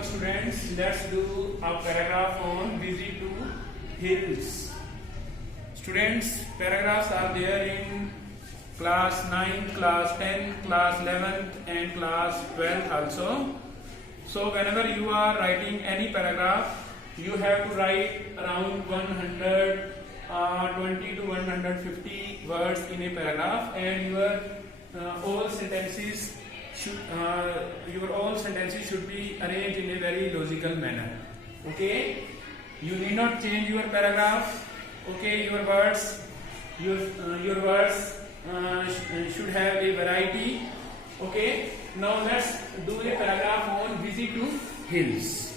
Welcome students. Let's do a paragraph on visit to hills. Students, paragraphs are there in class 9, class 10, class 11th and class 12th also. So whenever you are writing any paragraph, you have to write around 120 to 150 words in a paragraph, and your all sentences should be arranged in a very logical manner. Okay, you need not change your paragraph. Okay, your words should have a variety. Okay, now let's do a paragraph on visit to hills.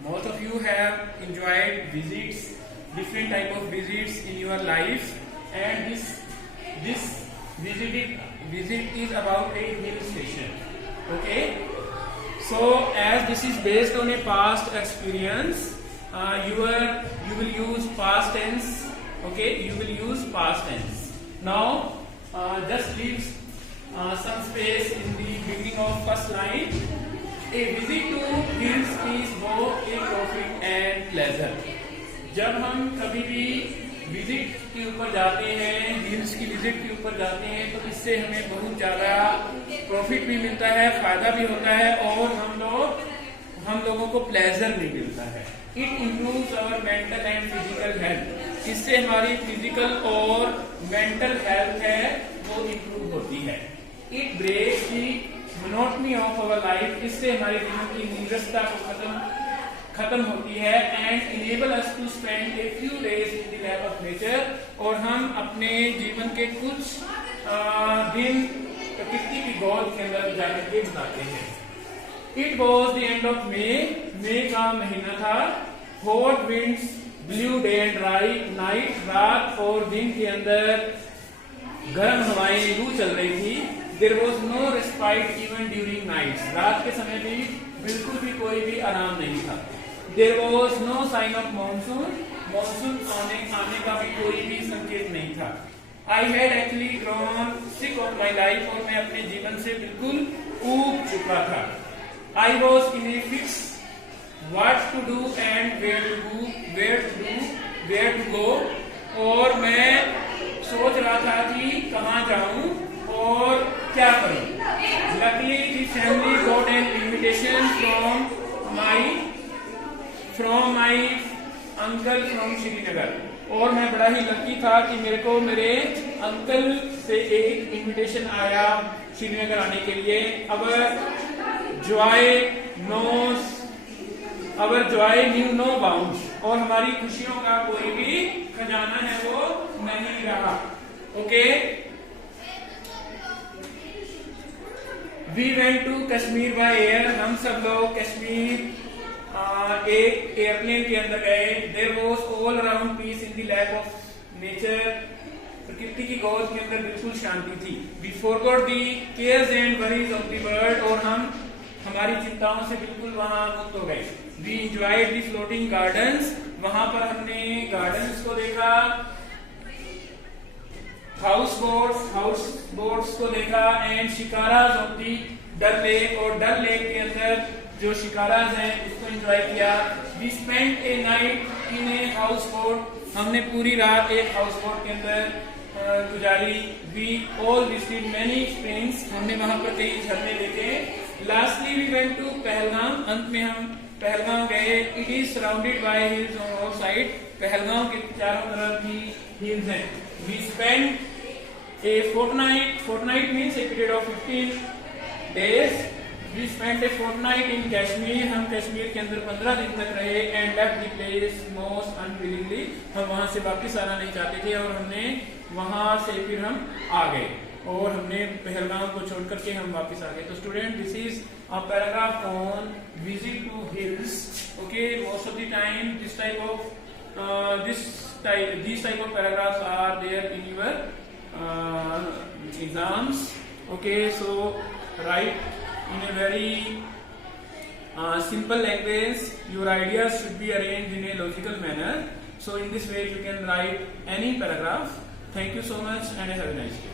Most of you have enjoyed visits, different type of visits in your life, and this visit is about a hill station. Okay, so as this is based on a past experience, you will use past tense. Okay, you will use past tense. Now just leave some space in the beginning of first line. A visit to hills is both a profit and pleasure. जब हम कभी भी visit के ऊपर जाते हैं, hills की visit के ऊपर जाते हैं, तो इससे हमें बहुत ज़्यादा प्रॉफिट भी मिलता है, फायदा भी होता है, और हम लोगों को प्लेजर भी मिलता है. It improves our mental and physical health. इससे हमारी फिजिकल और मेंटल हेल्थ है वो इम्प्रूव होती है. It breaks the monotony of our life. इससे हमारे जीवन की नीरसता को खत्म होती है. And enable us to spend a few days in the lap of nature. और हम अपने जीवन के कुछ दिन प्रकृति की गोद के अंदर जाकर के बिताते हैं. It was the end of May का महीना था. Hot winds blew day and night. रात और दिन के अंदर गर्म हवाएं लू चल रही थी. There was no respite even during nights. रात के समय भी बिल्कुल भी कोई भी आराम नहीं था. There was no sign of monsoon. Monsoon आने का भी कोई भी संकेत नहीं था. I had actually grown sick of my life. और मैं अपने जीवन से बिल्कुल ऊब चुका था. I was in a fix what to do and where to go. और मैं सोच रहा था कि कहाँ जाऊँ और क्या करूँ. Luckily the family got an invitation from my uncle from Srinagar. और मैं बड़ा ही लकी था कि मेरे को मेरे अंकल से एक इनविटेशन आया श्रीनगर आने के लिए. Our joy knew no bounds. और हमारी खुशियों का कोई भी खजाना है वो नहीं रहा. Okay, We went to Kashmir by air. हम सब लोग कश्मीर एक एयरप्लेन के अंदर गए. There was all around peace in the lap of nature. प्रकृति की गोद के अंदर बिल्कुल शांति थी. We forgot the cares and worries of the world. और हम हमारी चिंताओं से बिल्कुल वहां मुक्त हो गए. We enjoyed the floating gardens. वहां पर हमने गार्डन्स को देखा. हाउस बोट्स को देखा. And shikaras of the Dal lake. और डल लेक के अंदर जो शिकाराज हैं उसको एंजॉय किया. We spend a night in a house boat. हमने पूरी रात एक हाउस बोट के अंदर गुजारी. We all visited many springs. हमने वहां पर कई झरने देखे. Lastly we went to Pahalgam. अंत में हम पहलगाम गए. It is surrounded by hills on all side. Pahalgam के चारों तरफ भी हिल्स हैं. We spend a fortnight means a period of 15 days. We spent a fortnight in Kashmir. हम कश्मीर के अंदर 15 दिन तक रहे. And left the place most unwillingly. हम वहां से वापस आना नहीं चाहते थे और हमने वहां से फिर हम आ गए और हमने पहलगाम को छोड़ करके हम वापस आ गए. तो student, this is a paragraph on visit to hills. Okay, most of the time these type of paragraphs are there in your exams. Okay, so write in a very simple language. Your ideas should be arranged in a logical manner. So in this way you can write any paragraph. Thank you so much and have a nice day.